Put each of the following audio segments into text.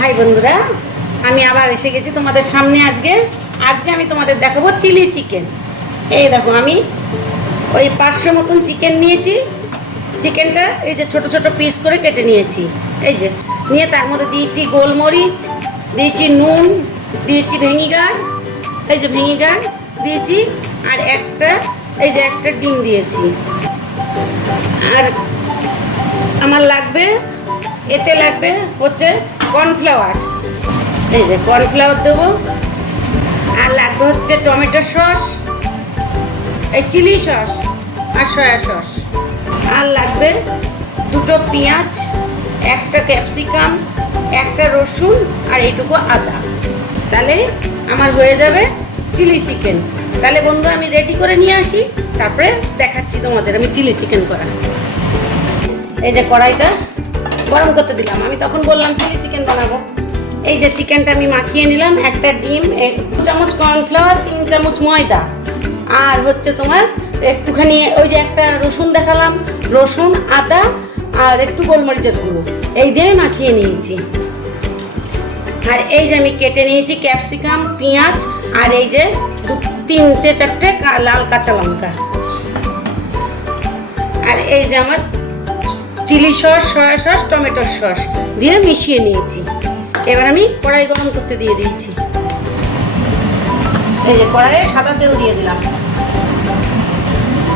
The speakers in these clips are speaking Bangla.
হাই বন্ধুরা, আমি আবার এসে গেছি তোমাদের সামনে। আজকে আমি তোমাদের দেখাবো চিলি চিকেন। এই দেখো, আমি ওই 500 মতন চিকেন নিয়েছি। চিকেনটা এই যে ছোট ছোট পিস করে কেটে নিয়েছি। এই যে নিয়ে তার মধ্যে দিয়েছি গোলমরিচ, দিয়েছি নুন, দিয়েছি ভিনিগার, এই যে ভিনিগার দিয়েছি, আর একটা ডিম দিয়েছি। আর আমার এতে লাগবে হচ্ছে কর্নফ্লাওয়ার। এই যে কর্নফ্লাওয়ার দেবো। আর লাগবে হচ্ছে টমেটো সস, এই চিলি সস আর সয়া সস। আর লাগবে 2টো পেঁয়াজ, একটা ক্যাপসিকাম, একটা রসুন আর এইটুকু আদা। তাহলে আমার হয়ে যাবে চিলি চিকেন। তাহলে বন্ধু, আমি রেডি করে নিয়ে আসি, তারপরে দেখাচ্ছি তোমাদের আমি চিলি চিকেন করা। এই যে কড়াইটা গরম করতে দিলাম। আমি তখন বললাম চিলি চিকেন বানাবো। এই যে চিকেনটা আমি মাখিয়ে নিলাম। একটা ডিম, 2 চামচ কর্নফ্লাওয়ার, 3 চামচ ময়দা, আর হচ্ছে তোমার একটুখানি ওই যে একটা রসুন দেখালাম, রসুন, আদা আর একটু গোলমরিচের গুঁড়ো, এই দিয়ে মাখিয়ে নিয়েছি। আর এই যে আমি কেটে নিয়েছি ক্যাপসিকাম, পেঁয়াজ, আর এই যে 3-4টে লাল কাঁচা লঙ্কা। আর এই যে আমার chilli sauce, soya sauce, tomato sauce দিয়ে মিশিয়ে নিয়েছি। এবার আমি কড়াই গরম করতে দিয়ে দিয়েছি। এই যে কড়াইয়ে সাদা তেল দিয়ে দিলাম।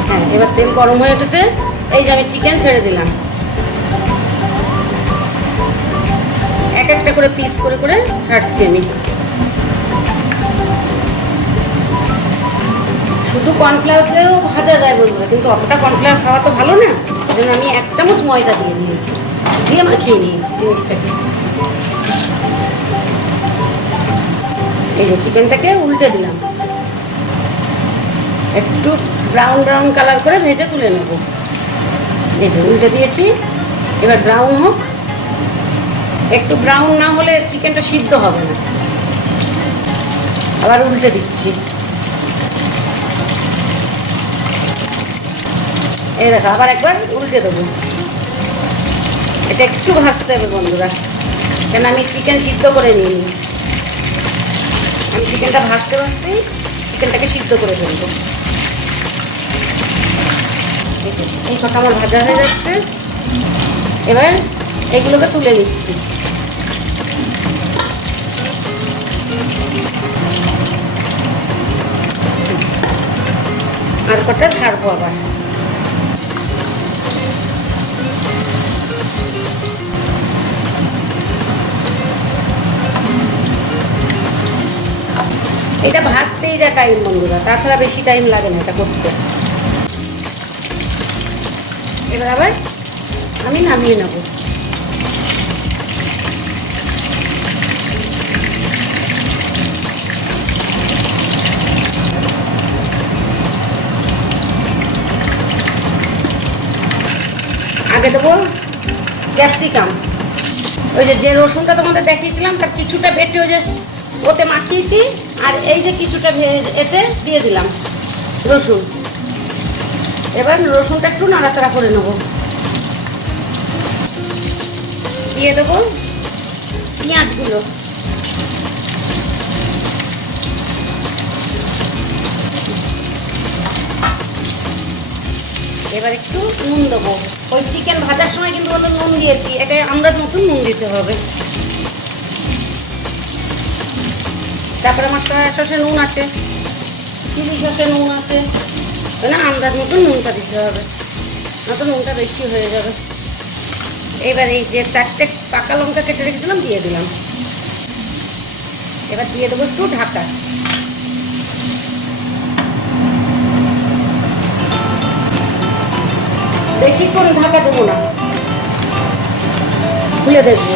হ্যাঁ, এবার তেল গরম হয়ে উঠেছে। এই যে আমি চিকেন ছেড়ে দিলাম। একটা করে পিস করে করে ছাড়ছি আমি। শুধু কর্নফ্লাওয়ার দিয়েও ভাজা যায় বন্ধুরা, কিন্তু অতটা কর্নফ্লাওয়ার খাওয়া তো ভালো না। ওই জন্য আমি 1 চামচ ময়দা দিয়ে দিয়েছি, দিয়ে মাখিয়ে নিয়েছি জিনিসটাকে। এই যে চিকেনটাকে উল্টে দিলাম, একটু ব্রাউন ব্রাউন কালার করে ভেজে তুলে নেব। এই যে উল্টে দিয়েছি, এবার ব্রাউন হোক। একটু ব্রাউন না হলে চিকেনটা সিদ্ধ হবে না। আবার উল্টে দিচ্ছি। এই দেখো, আবার একবার উল্টে দেবো। এটা একটু ভাজতে হবে বন্ধুরা, কেন আমি চিকেন সিদ্ধ করে নিইনি। আমি চিকেনটা ভাজতে ভাজতেই চিকেনটাকে সিদ্ধ করে ফেলবো। এই কথা আমার ভাজা হয়ে যাচ্ছে। এবার এগুলোকে তুলে নিচ্ছি। আর কটা ছাড়বো আবার। এটা ভাজতেই যা টাইম বন্ধুরা, তাছাড়া বেশি টাইম লাগে না এটা করতে। এবার আবার আমি নামিয়ে নেব। আগে দেবো ক্যাপসিকাম। ওই যে রসুনটা তোমাদের দেখিয়েছিলাম, তার কিছুটা বেটে ওই যে ওতে মাখিয়েছি, আর এই যে কিছুটা এতে দিয়ে দিলাম রসুন। এবার রসুনটা একটু নাড়াচাড়া করে নেব। দিয়ে দেবো পেঁয়াজগুলো। এবার একটু নুন দেবো। ওই চিকেন ভাজার সময় কিন্তু নুন দিয়েছি, এটা আন্দাজ মতন নুন দিতে হবে। তারপরে আমার সয়া সসে নুন আছে, চিলি সসে নুন আছে, না আন্দাজ মতন নুনটা দিতে হবে, নয়তো নুনটা বেশি হয়ে যাবে। এবার এই যে 4টে পাকা লঙ্কা কেটে রেখেছিলাম দিয়ে দিলাম। এবার দিয়ে দেবো একটু ঢাকা। বেশিক্ষণ ঢাকা দেবো না, খুলে দেখবো,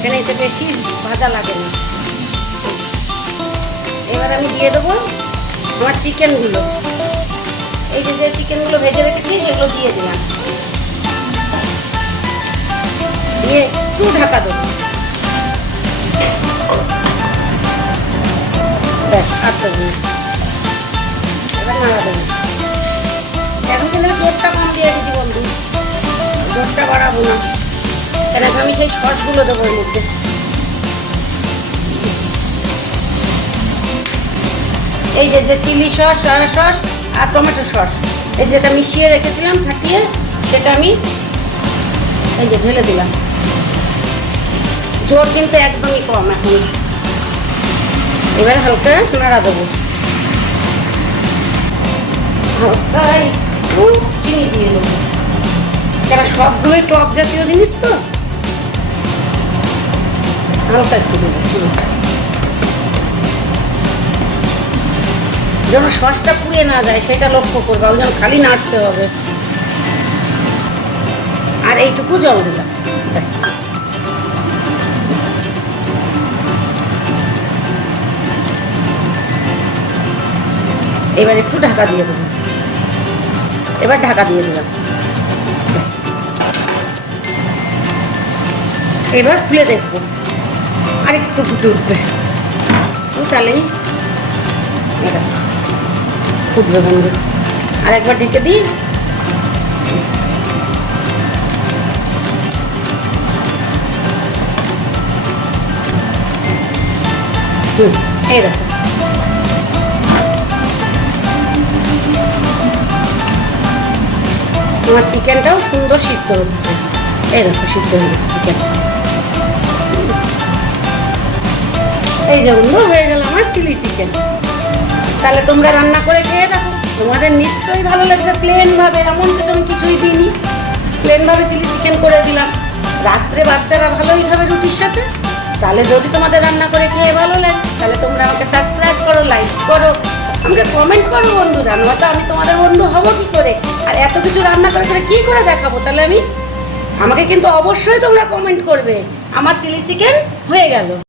কেন এতে বেশি ভাজা লাগে না। এবার আমি দিয়ে দেবো আমার চিকেনগুলো। এই যে চিকেনগুলো ভেজে রেখেছি সেগুলো দিয়ে দিলাম, দিয়ে একটু ঢাকা দেবো। ব্যাস, আর দেবো। এবার নাড়া দেবো। এখন কিন্তু জোরটা কম দিয়ে দিচ্ছি বন্ধু, জোরটা বাড়াবো না। এবার আমি সেই সসগুলো দেবো এর মধ্যে। এই যে যে চিলি সস, সয়া সস আর টমেটো সস, এই যেটা মিশিয়ে রেখেছিলাম ফাটিয়ে, সেটা আমি এই যে ঢেলে দিলাম। জোর কিন্তু একদমই কম এখন। এবার হালকা নাড়া দেবো, হালকা একটু চিনি দিয়ে দেবো, কারণ সবগুলোই টক জাতীয় জিনিস তো, হালকা একটু দেবো যেন সসটা পুড়িয়ে না যায়, সেটা লক্ষ্য করবো, ওই জন্য খালি নাড়তে হবে। আর এইটুকু জল দিলাম, ব্যাস। এবার একটু ঢাকা দিয়ে দেবো, এবার ঢাকা দিয়ে দিলাম, ব্যাস। এবার খুলে দেখবো, আর একটু ফুটে উঠবে, তাহলেই ফুটবে বন্ধু। আর একবার ঢেকে দিই, এই দেখো আমার চিকেনটাও সুন্দর সিদ্ধ হচ্ছে, এই দেখো সিদ্ধ হয়ে গেছে চিকেন। এই যে বন্ধু হয়ে গেল আমার চিলি চিকেন। তাহলে তোমরা রান্না করে খেয়ে দেখো, তোমাদের নিশ্চয়ই ভালো লাগবে। প্লেনভাবে, এমন কিছু আমি কিছুই দিইনি, প্লেনভাবে চিলি চিকেন করে দিলাম। রাত্রে বাচ্চারা ভালোই খাবে রুটির সাথে। তাহলে যদি তোমাদের রান্না করে খেয়ে ভালো লাগে, তাহলে তোমরা আমাকে সাবস্ক্রাইব করো, লাইক করো, আমাকে কমেন্ট করো বন্ধুরা, নয়তো আমি তোমাদের বন্ধু হব কি করে? আর এত কিছু রান্না করে করে কী করে দেখাবো? তাহলে আমাকে কিন্তু অবশ্যই তোমরা কমেন্ট করবে। আমার চিলি চিকেন হয়ে গেল।